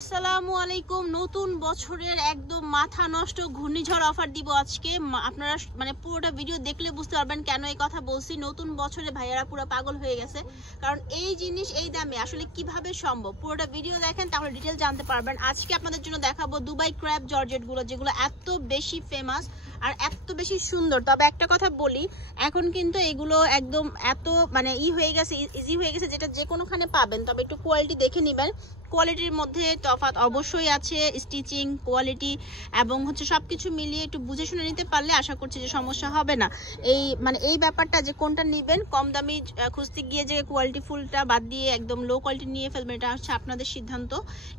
আসসালামু আলাইকুম। নতুন বছরের একদম মাথা নষ্ট ঘূর্ণিঝড় অফার দিব আজকে। আপনারা মানে পুরোটা ভিডিও দেখলে বুঝতে পারবেন কেন এই কথা বলছি। নতুন বছরে ভাইয়ারা পুরো পাগল হয়ে গেছে, কারণ এই জিনিস এই দামে আসলে কিভাবে সম্ভব। পুরোটা ভিডিও দেখেন তাহলে ডিটেল জানতে পারবেন। আজকে আপনাদের জন্য দেখাবো দুবাই ক্র্যাপ জর্জেট গুলো, যেগুলো এত বেশি ফেমাস আর এত বেশি সুন্দর। তবে একটা কথা বলি, এখন কিন্তু এগুলো একদম এত মানে হয়ে গেছে, ইজি হয়ে গেছে, যেটা যে কোনোখানে পাবেন। তবে একটু কোয়ালিটি দেখে নেবেন। কোয়ালিটির মধ্যে তফাৎ অবশ্যই আছে, স্টিচিং কোয়ালিটি এবং সবকিছু মিলিয়ে একটু বুঝে শুনে নিতে পারলে আশা করছি যে সমস্যা হবে না। এই ব্যাপারটা যে কোনটা নেবেন, কম দামি খুঁজতে গিয়ে যে কোয়ালিটি ফুলটা বাদ দিয়ে একদম লো কোয়ালিটি নিয়ে ফেলবেন, এটা হচ্ছে আপনাদের সিদ্ধান্ত।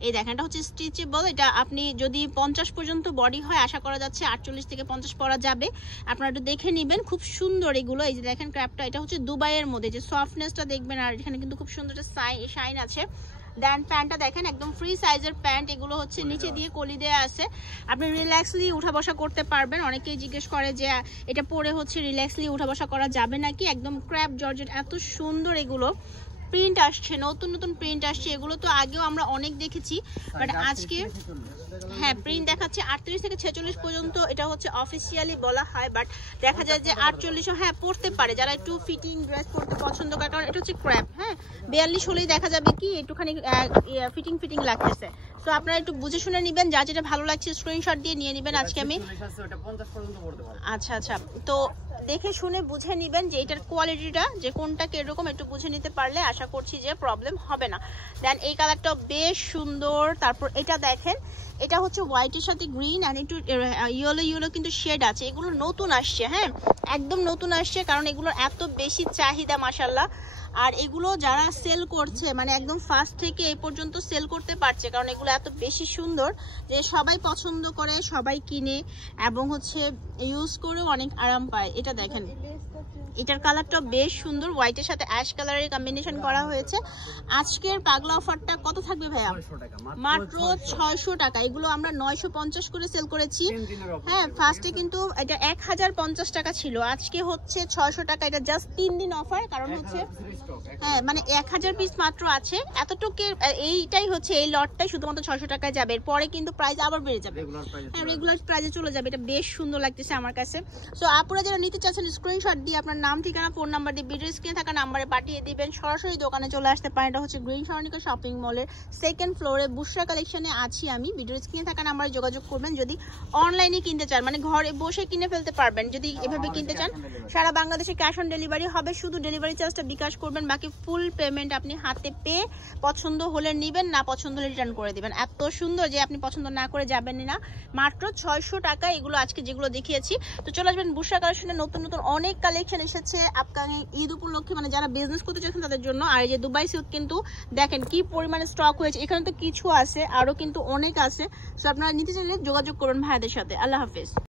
এই দেখেন, এটা হচ্ছে স্টিচেবল। এটা আপনি যদি 50 পর্যন্ত বডি হয়, আশা করা যাচ্ছে 48 থেকে 50 পরা যাবে। আপনারা একটু দেখে নেবেন, খুব সুন্দর এগুলো। এই যে দেখেন ক্র্যাপটা, এটা হচ্ছে দুবাইয়ের মধ্যে, যে সফটনেসটা দেখবেন। আর এখানে কিন্তু খুব সুন্দর একটা শাইন আছে। দেন প্যান্টটা দেখেন, একদম ফ্রি সাইজের প্যান্ট। এগুলো হচ্ছে নিচে দিয়ে কলি দেয়া আছে, আপনি রিল্যাক্সলি উঠা বসা করতে পারবেন। অনেকেই জিজ্ঞেস করে যে এটা পরে রিল্যাক্সলি উঠা বসা করা যাবে নাকি। একদম ক্র্যাপ জর্জেট, এত সুন্দর এগুলো। প্রিন্ট আসছে, নতুন নতুন প্রিন্ট আসছে। এগুলো তো আগেও আমরা অনেক দেখেছি, বাট আজকে হ্যাঁ প্রিন্ট দেখাচ্ছে 38 থেকে 46 পর্যন্ত। এটা হচ্ছে অফিসিয়ালি বলা হয়, বাট দেখা যায় যে 48ও হ্যাঁ পড়তে পারে যারা একটু ফিটিং ড্রেস পরতে পছন্দ করে, কারণ এটা হচ্ছে ক্র্যাপ। হ্যাঁ 42 হলেই দেখা যাবে কি একটুখানি ফিটিং লাগতেছে। তো আপনারা একটু বুঝে শুনে নেবেন, যা যেটা ভালো লাগছে স্ক্রিনশট দিয়ে নিয়ে নেবেন। আজকে আমি আচ্ছা তো দেখে শুনে বুঝে নেবেন যে এটার কোয়ালিটিটা যে কোনটা কিরকম, একটু বুঝে নিতে পারলে আশা করছি যে প্রবলেম হবে না। দেন এই কালারটা বেশ সুন্দর। তারপর এটা দেখেন, এটা হচ্ছে হোয়াইটের সাথে গ্রিন আর একটু ইয়েলো কিন্তু শেড আছে। এগুলো নতুন আসছে, হ্যাঁ একদম নতুন আসছে, কারণ এগুলোর এত বেশি চাহিদা মাশাআল্লাহ। আর এগুলো যারা সেল করছে মানে একদম ফার্স্ট থেকে এই পর্যন্ত সেল করতে পারছে, কারণ এগুলো এত বেশি সুন্দর যে সবাই পছন্দ করে, সবাই কিনে এবং ইউজ করেও অনেক আরাম পায়। এটা দেখেন, এটার কালারটা বেশ সুন্দর, হোয়াইটের সাথে অ্যাশ কালারের কম্বিনেশন করা হয়েছে। আজকের পাগলা অফারটা কত থাকবে ভাইয়া? মাত্র 600 টাকা। এগুলো আমরা 950 করে সেল করেছি। হ্যাঁ ফার্স্টে কিন্তু এটা 1050 টাকা ছিল, আজকে হচ্ছে 600 টাকা। এটা জাস্ট 3 দিন অফার, কারণ হ্যাঁ মানে 1000 পিস মাত্র আছে। এতটুকু এইটাই হচ্ছে, এই লটটাই শুধুমাত্র 600 টাকায় যাবে। এরপরে কিন্তু প্রাইস আবার বেড়ে যাবে, হ্যাঁ রেগুলার প্রাইসে চলে যাবে। এটা বেশ সুন্দর লাগতেছে আমার কাছে। সো আপনারা যারা নিতে চাচ্ছেন স্ক্রিনশট দিয়ে আপনার নাম, ঠিকানা, ফোন নাম্বার দিয়ে ভিডিও স্ক্রিনে থাকা নাম্বারে পাঠিয়ে দিবেন। সরাসরি দোকানে চলে আসতে পারেন। এটা হচ্ছে গ্রিন সরণিকা শপিং মলের 2nd ফ্লোরে বুশরা কালেকশনে আছি আমি। ভিডিও স্ক্রিনে থাকা নাম্বারে যোগাযোগ করবেন যদি অনলাইনে কিনতে চান, মানে ঘরে বসে কিনে ফেলতে পারবেন। যদি এভাবে কিনতে চান সারা বাংলাদেশে ক্যাশ অন ডেলিভারি হবে, শুধু ডেলিভারি চার্জটা বিকাশ করবেন, বাকি ফুল পেমেন্ট আপনি হাতে পেয়ে পছন্দ হলে নেবেন, না পছন্দ হলে রিটার্ন করে দিবেন। এত সুন্দর যে আপনি পছন্দ না করে যাবেন না। মাত্র 600 টাকা এগুলো আজকে যেগুলো দেখিয়েছি। তো চলে আসবেন বুশরা কালেকশনে, নতুন নতুন অনেক কালেকশন এসেছে আপকামিং ঈদ উপলক্ষে, মানে যারা বিজনেস করতে চাচ্ছেন তাদের জন্য। আর এই যে দুবাই সিল্ক কিন্তু দেখেন কি পরিমাণে স্টক হয়েছে, এখানে তো কিছু আছে, আরো কিন্তু অনেক আছে। সো আপনারা নিতে চাইলে যোগাযোগ করুন ভাইয়াদের সাথে। আল্লাহ হাফেজ।